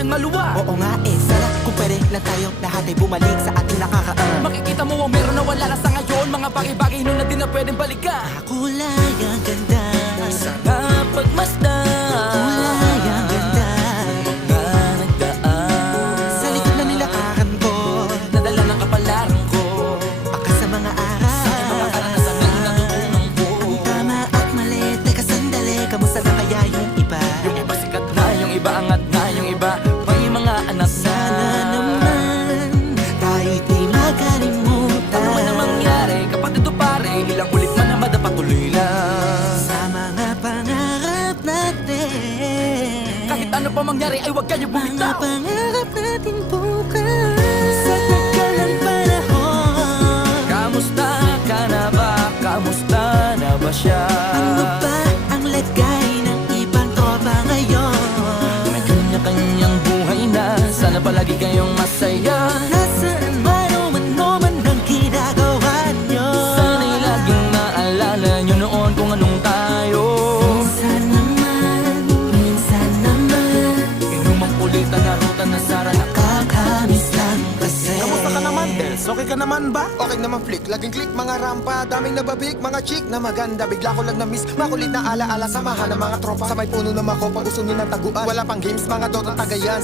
natin maluwa. Oo nga sana kung pwede lang tayo lahat ay bumalik sa ating nakakaan. Makikita mo ang meron na wala na sa ngayon, mga bagay-bagay nun na di na pwedeng balikan. Kulay ang ganda, Sana pagmasdan, kulay ang ganda. mga nagdaan Sa likod na nilakaran ko, nadala ng kapalaran ko. baka sa mga araw, Mga karanasan na natutunan ko. tama at mali. Teka sandali, kamusta na kaya yung iba? Yung iba sikat na, yung iba angat na, yung iba may mga anak na. Sana naman tayo'y di makalimutan. Ano man ang mangyari, kapag ito pare, ilang ulit man na madapatuloy lang. Sa mga pangarap natin, Kahit ano pa mangyari ay huwag kayo mga bumitaw. pangarap natin bukas. Sa tagal ng panahon, Kamusta ka na ba? Kamusta na ba siya? ano ba ang lagay ng ibang tropa ngayon? May kanya-kanyang buhay na, sana palagi kayong masaya. Nasaan man o ano man ang ginagawa nyo? Sana'y laging naalala nyo noon kung anong tayo. Minsan naman Inumang kulitan na ruta na sara na. kakamiss lang kasi. Kamusta ka naman, Dels? Okay ka naman ba? Okay naman, Flick. Laging click, mga rampa. Daming nababik, mga chick na maganda. Bigla ko lang na-miss. Makulit na ala-ala. Samahan ng mga tropa. Sa may puno na makopa. Uso nyo ng taguan. Wala pang games, mga dota tagayan.